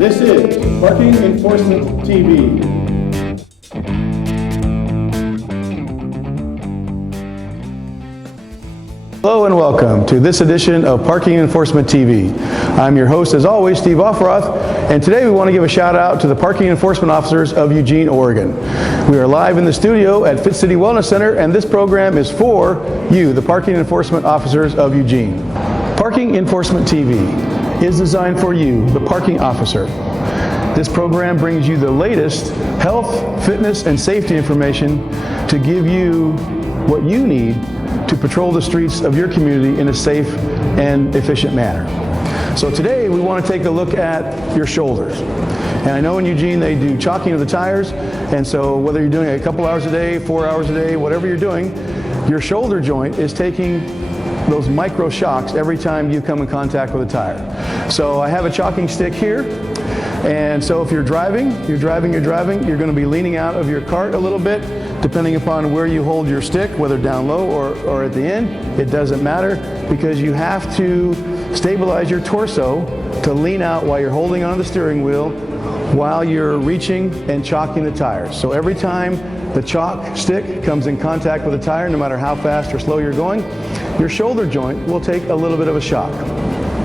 This is Parking Enforcement TV. Hello and welcome to this edition of Parking Enforcement TV. I'm your host, as always, Steve Offroth, and today we want to give a shout out to the Parking Enforcement Officers of Eugene, Oregon. We are live in the studio at Fit City Wellness Center, and this program is for you, the Parking Enforcement Officers of Eugene. Parking Enforcement TV is designed for you, the parking officer. This program brings you the latest health, fitness, and safety information to give you what you need to patrol the streets of your community in a safe and efficient manner. So today we want to take a look at your shoulders. And I know in Eugene they do chalking of the tires, and so whether you're doing it a couple hours a day, 4 hours a day, whatever you're doing, your shoulder joint is taking those micro shocks every time you come in contact with a tire. So I have a chalking stick here, and so if you're driving, you're going to be leaning out of your cart a little bit, depending upon where you hold your stick, whether down low or at the end. It doesn't matter, because you have to stabilize your torso to lean out while you're holding onto the steering wheel while you're reaching and chalking the tires. So every time the chalk stick comes in contact with the tire, no matter how fast or slow you're going, your shoulder joint will take a little bit of a shock.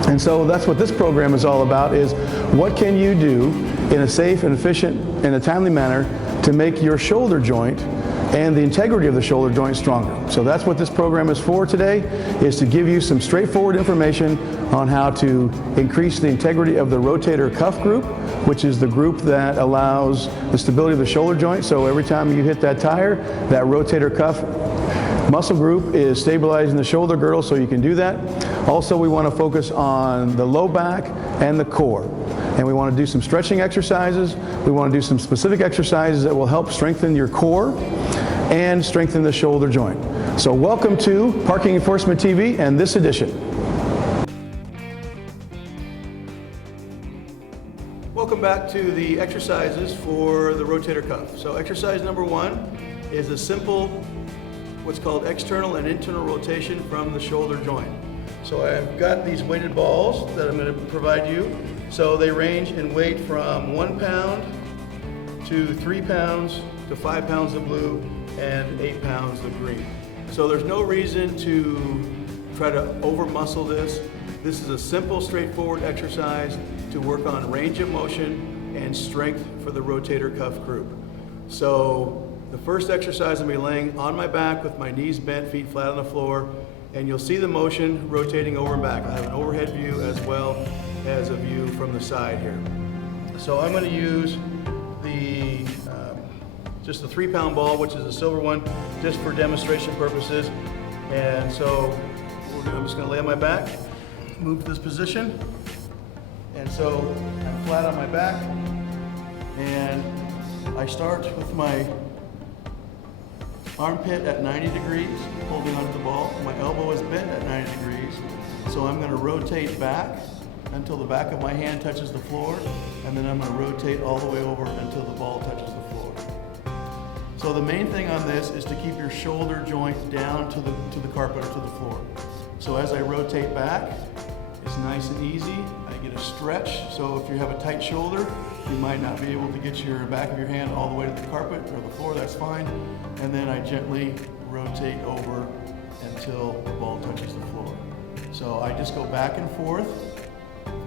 And so that's what this program is all about, is what can you do in a safe and efficient and a timely manner to make your shoulder joint and the integrity of the shoulder joint stronger. So that's what this program is for today, is to give you some straightforward information on how to increase the integrity of the rotator cuff group, which is the group that allows the stability of the shoulder joint. So every time you hit that tire, that rotator cuff muscle group is stabilizing the shoulder girdle, so you can do that. Also, we want to focus on the low back and the core. And we want to do some stretching exercises. We want to do some specific exercises that will help strengthen your core and strengthen the shoulder joint. So welcome to Parking Enforcement TV and this edition. Welcome back to the exercises for the rotator cuff. So exercise number 1 is a simple, what's called external and internal rotation from the shoulder joint. So I've got these weighted balls that I'm going to provide you. So they range in weight from 1 pound to 3 pounds to 5 pounds of blue and 8 pounds of green. So there's no reason to try to over muscle this. This is a simple, straightforward exercise to work on range of motion and strength for the rotator cuff group. So the first exercise, I'm going to be laying on my back with my knees bent, feet flat on the floor, and you'll see the motion rotating over and back. I have an overhead view as well as a view from the side here. So I'm going to use the just the 3-pound ball, which is a silver one, just for demonstration purposes. And so I'm just going to lay on my back, move to this position, and so I'm flat on my back, and I start with my armpit at 90 degrees, holding onto the ball. My elbow is bent at 90 degrees. So I'm going to rotate back until the back of my hand touches the floor, and then I'm going to rotate all the way over until the ball touches the floor. So the main thing on this is to keep your shoulder joint down to the carpet or to the floor. So as I rotate back, it's nice and easy. I get a stretch. So if you have a tight shoulder, you might not be able to get your back of your hand all the way to the carpet or the floor, that's fine. And then I gently rotate over until the ball touches the floor. So I just go back and forth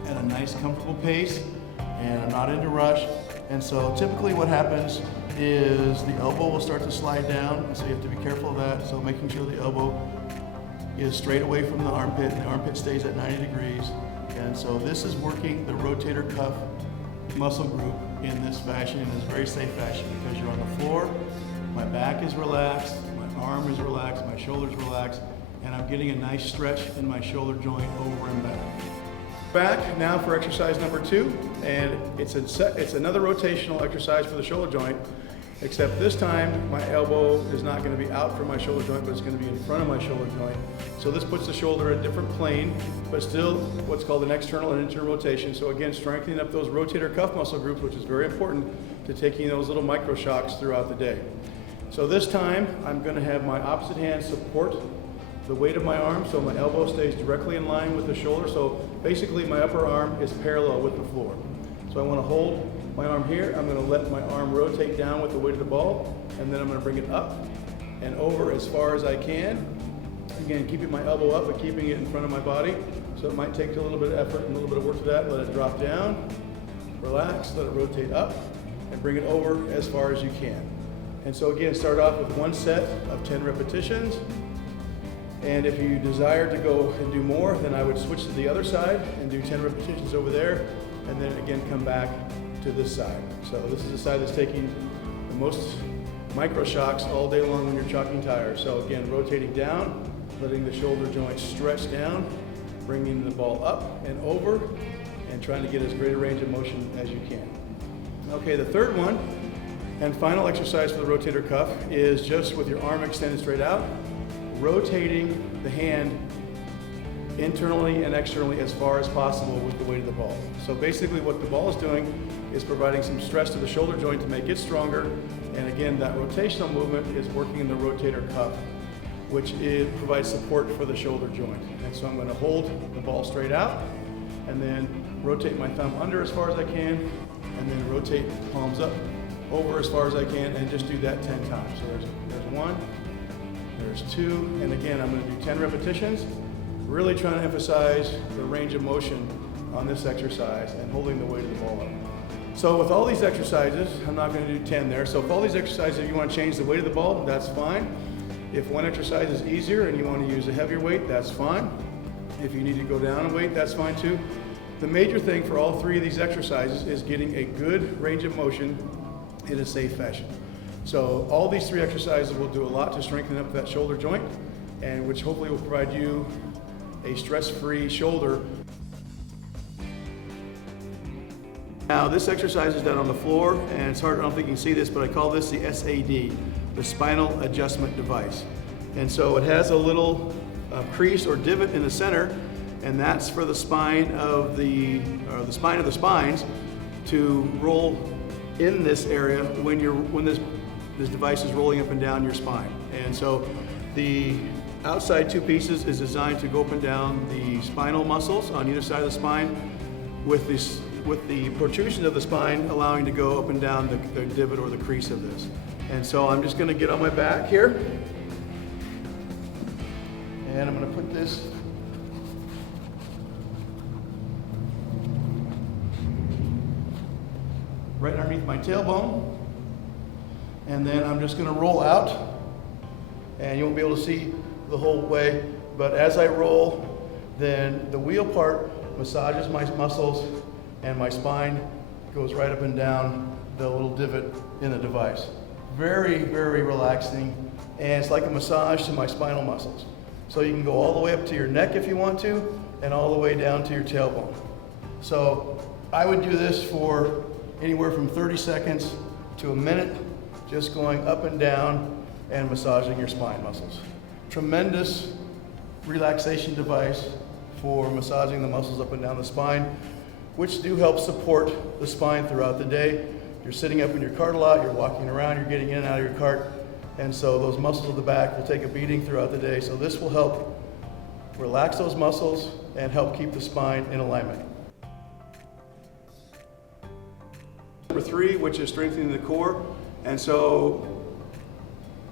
at a nice comfortable pace, and I'm not in a rush. And so typically what happens is the elbow will start to slide down, and so you have to be careful of that. So making sure the elbow is straight away from the armpit, and the armpit stays at 90 degrees. And so this is working the rotator cuff muscle group in this fashion, in this very safe fashion, because you're on the floor, my back is relaxed, my arm is relaxed, my shoulder's relaxed, and I'm getting a nice stretch in my shoulder joint over and back. Back now for exercise number 2, and it's another rotational exercise for the shoulder joint, except this time my elbow is not going to be out from my shoulder joint, but it's going to be in front of my shoulder joint. So this puts the shoulder in a different plane, but still what's called an external and internal rotation. So again, strengthening up those rotator cuff muscle groups, which is very important to taking those little micro shocks throughout the day. So this time I'm going to have my opposite hand support the weight of my arm, so my elbow stays directly in line with the shoulder. So basically my upper arm is parallel with the floor. So I want to hold my arm here. I'm going to let my arm rotate down with the weight of the ball, and then I'm going to bring it up and over as far as I can. Again, keeping my elbow up but keeping it in front of my body. So it might take a little bit of effort and a little bit of work for that. Let it drop down, relax, let it rotate up, and bring it over as far as you can. And so again, start off with one set of 10 repetitions. And if you desire to go and do more, then I would switch to the other side and do 10 repetitions over there, and then again come back to this side. So this is the side that's taking the most micro shocks all day long when you're chalking tires. So again, rotating down, letting the shoulder joint stretch down, bringing the ball up and over, and trying to get as great a range of motion as you can. Okay, the third one and final exercise for the rotator cuff is just with your arm extended straight out, rotating the hand internally and externally as far as possible with the weight of the ball. So basically what the ball is doing is providing some stress to the shoulder joint to make it stronger, and again, that rotational movement is working in the rotator cuff, which provides support for the shoulder joint. And so I'm going to hold the ball straight out and then rotate my thumb under as far as I can, and then rotate palms up over as far as I can, and just do that 10 times. So there's one, there's two, and again, I'm going to do 10 repetitions, really trying to emphasize the range of motion on this exercise and holding the weight of the ball up. So with all these exercises, I'm not going to do 10 there. So if all these exercises, if you want to change the weight of the ball, that's fine. If one exercise is easier and you want to use a heavier weight, that's fine. If you need to go down in weight, that's fine too. The major thing for all three of these exercises is getting a good range of motion in a safe fashion. So all these three exercises will do a lot to strengthen up that shoulder joint, and which hopefully will provide you a stress-free shoulder. Now this exercise is done on the floor, and it's hard, I don't think you can see this, but I call this the SAD, the spinal adjustment device. And so it has a little crease or divot in the center, and that's for the spine of the spines to roll in this area when this device is rolling up and down your spine. And so the outside two pieces is designed to go up and down the spinal muscles on either side of the spine, with the protrusion of the spine allowing to go up and down the divot or the crease of this. And so I'm just going to get on my back here, and I'm going to put this right underneath my tailbone, and then I'm just going to roll out, and you won't be able to see the whole way, but as I roll, then the wheel part massages my muscles and my spine goes right up and down the little divot in the device. Very, very relaxing, and it's like a massage to my spinal muscles. So you can go all the way up to your neck if you want to, and all the way down to your tailbone. So I would do this for anywhere from 30 seconds to a minute, just going up and down and massaging your spine muscles. Tremendous relaxation device for massaging the muscles up and down the spine, which do help support the spine throughout the day. You're sitting up in your cart a lot, you're walking around, you're getting in and out of your cart, and so those muscles of the back will take a beating throughout the day. So this will help relax those muscles and help keep the spine in alignment. Number 3, which is strengthening the core. And so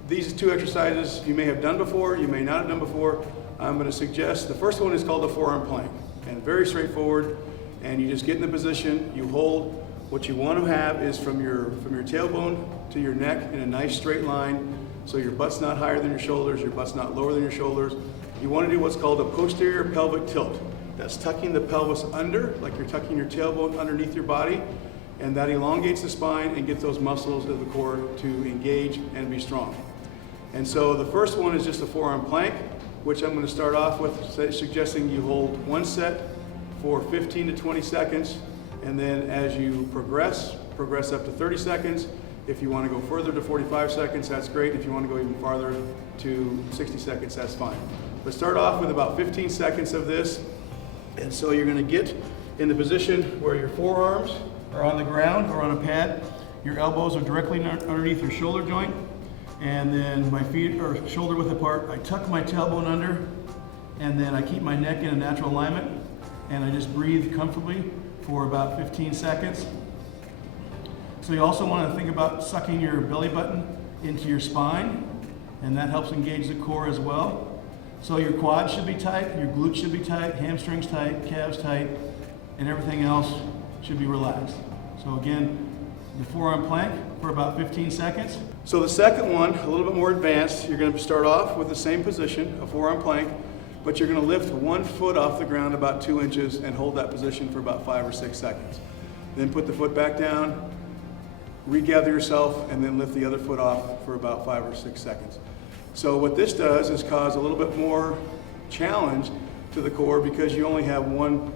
these two exercises you may have done before, you may not have done before. I'm going to suggest the first one is called the forearm plank, and very straightforward. And you just get in the position, you hold. What you want to have is from your tailbone to your neck in a nice straight line, so your butt's not higher than your shoulders, your butt's not lower than your shoulders. You want to do what's called a posterior pelvic tilt. That's tucking the pelvis under, like you're tucking your tailbone underneath your body, and that elongates the spine and gets those muscles of the core to engage and be strong. And so the first one is just a forearm plank, which I'm going to start off with suggesting you hold one set for 15 to 20 seconds, and then as you progress up to 30 seconds. If you want to go further to 45 seconds, that's great. If you want to go even farther to 60 seconds, that's fine. But start off with about 15 seconds of this. And so you're going to get in the position where your forearms are on the ground or on a pad. Your elbows are directly underneath your shoulder joint. And then my feet are shoulder width apart. I tuck my tailbone under, and then I keep my neck in a natural alignment. And I just breathe comfortably for about 15 seconds. So you also want to think about sucking your belly button into your spine, and that helps engage the core as well. So your quads should be tight, your glutes should be tight, hamstrings tight, calves tight, and everything else should be relaxed. So again, the forearm plank for about 15 seconds. So the second one, a little bit more advanced, you're going to start off with the same position, a forearm plank, but you're going to lift one foot off the ground about 2 inches and hold that position for about 5 or 6 seconds. Then put the foot back down, regather yourself, and then lift the other foot off for about 5 or 6 seconds. So what this does is cause a little bit more challenge to the core because you only have one,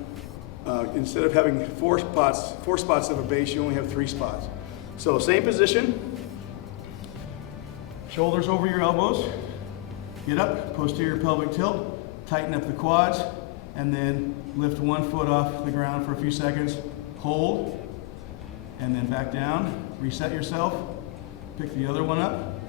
instead of having four spots of a base, you only have 3 spots. So same position, shoulders over your elbows, get up, posterior pelvic tilt, tighten up the quads, and then lift one foot off the ground for a few seconds, hold, and then back down, reset yourself, pick the other one up,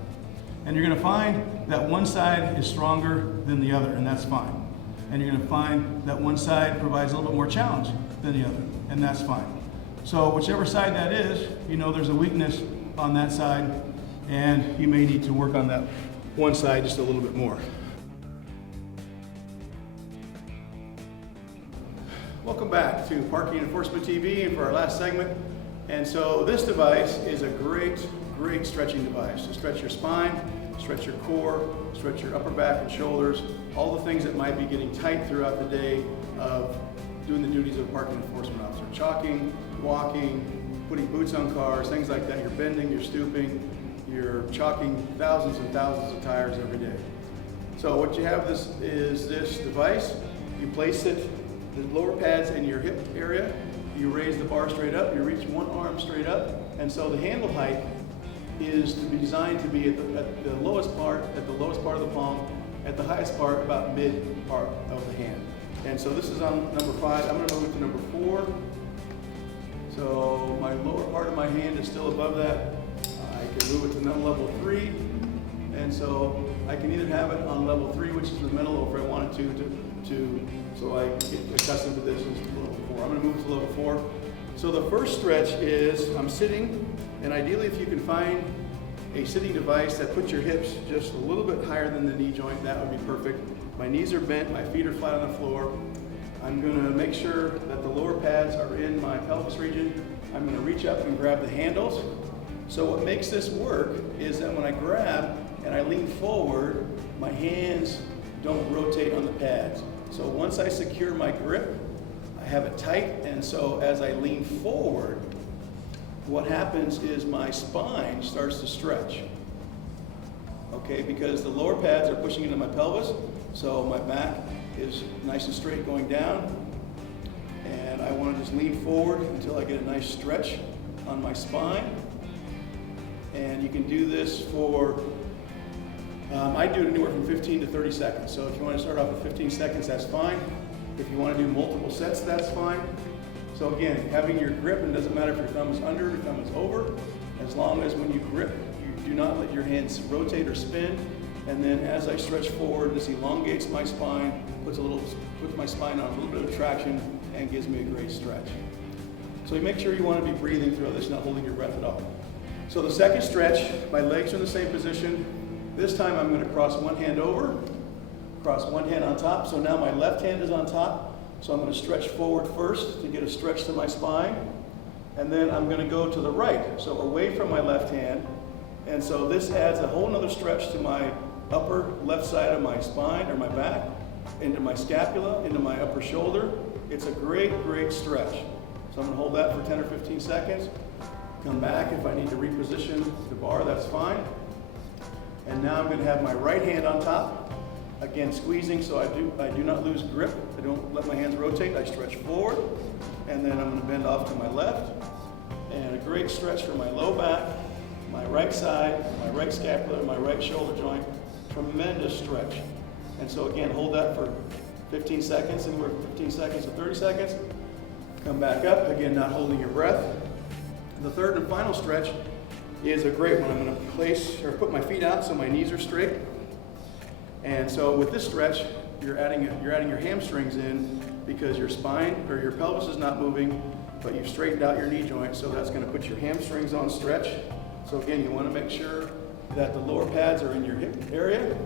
and you're going to find that one side is stronger than the other, and that's fine. And you're going to find that one side provides a little bit more challenge than the other, and that's fine. So whichever side that is, you know there's a weakness on that side, and you may need to work on that one side just a little bit more. Welcome back to Parking Enforcement TV and for our last segment. And so this device is a great stretching device to stretch your spine, stretch your core, stretch your upper back and shoulders, all the things that might be getting tight throughout the day of doing the duties of a parking enforcement officer. Chalking, walking, putting boots on cars, things like that. You're bending, you're stooping, you're chalking thousands and thousands of tires every day. So what you have is this device. You place it, the lower pads in your hip area, you raise the bar straight up, you reach one arm straight up, and so the handle height is to be designed to be at the lowest part of the palm, at the highest part about mid part of the hand. And so this is on number 5. I'm going to move to number 4. So my lower part of my hand is still above that. I can move it to level 3, and so I can either have it on level 3, which is the middle, or if I wanted to so I get accustomed to this is level 4. I'm going to move to level 4. So the first stretch is I'm sitting, and ideally if you can find a sitting device that puts your hips just a little bit higher than the knee joint, that would be perfect. My knees are bent, my feet are flat on the floor. I'm going to make sure that the lower pads are in my pelvis region. I'm going to reach up and grab the handles. So what makes this work is that when I grab and I lean forward, my hands don't rotate on the pads. So once I secure my grip, I have it tight, and so as I lean forward, what happens is my spine starts to stretch. Okay, because the lower pads are pushing into my pelvis, so my back is nice and straight going down, and I want to just lean forward until I get a nice stretch on my spine. And you can do this for I do it anywhere from 15 to 30 seconds. So if you want to start off with 15 seconds, that's fine. If you want to do multiple sets, that's fine. So again, having your grip, and it doesn't matter if your thumb is under or your thumb is over, as long as when you grip, you do not let your hands rotate or spin. And then as I stretch forward, this elongates my spine, puts my spine on a little bit of traction, and gives me a great stretch. So you make sure you want to be breathing through this, not holding your breath at all. So the second stretch, my legs are in the same position. This time I'm going to cross one hand over, cross one hand on top. So now my left hand is on top. So I'm going to stretch forward first to get a stretch to my spine. And then I'm going to go to the right, so away from my left hand. And so this adds a whole nother stretch to my upper left side of my spine or my back, into my scapula, into my upper shoulder. It's a great stretch. So I'm going to hold that for 10 or 15 seconds. Come back. If I need to reposition the bar, that's fine. And now I'm going to have my right hand on top, again squeezing so I do not lose grip. I don't let my hands rotate. I stretch forward, and then I'm going to bend off to my left. And a great stretch for my low back, my right side, my right scapula, my right shoulder joint. Tremendous stretch. And so again, hold that for 15 seconds, anywhere from 15 seconds to 30 seconds. Come back up, again not holding your breath. And the third and final stretch is a great one. I'm going to put my feet out so my knees are straight. And so with this stretch, you're adding your hamstrings in because your spine or your pelvis is not moving, but you've straightened out your knee joint, so that's going to put your hamstrings on stretch. So again, you want to make sure that the lower pads are in your hip area.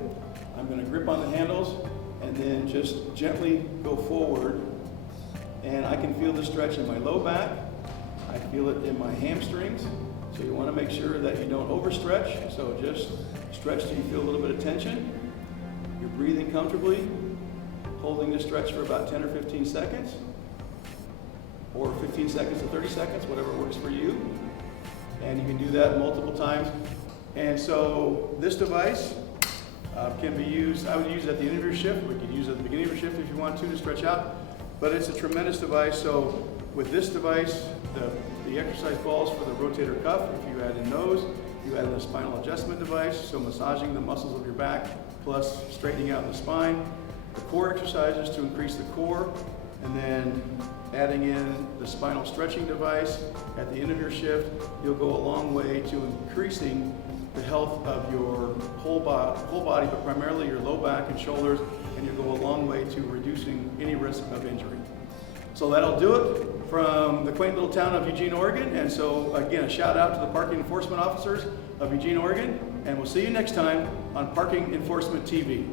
I'm going to grip on the handles and then just gently go forward, and I can feel the stretch in my low back. I feel it in my hamstrings. So you want to make sure that you don't overstretch. So just stretch till you feel a little bit of tension. You're breathing comfortably, holding the stretch for about 10 or 15 seconds, or 15 seconds to 30 seconds, whatever works for you. And you can do that multiple times. And so this device can be used, I would use it at the end of your shift. We could use it at the beginning of your shift if you want to stretch out. But it's a tremendous device. So with this device, the exercise falls for the rotator cuff. If you add in those, you add in a spinal adjustment device, so massaging the muscles of your back, plus straightening out the spine. The core exercises to increase the core, and then adding in the spinal stretching device at the end of your shift. You'll go a long way to increasing the health of your whole body, but primarily your low back and shoulders, and you'll go a long way to reducing any risk of injury. So that'll do it from the quaint little town of Eugene, Oregon. And so again, a shout out to the parking enforcement officers of Eugene, Oregon, and we'll see you next time on Parking Enforcement TV.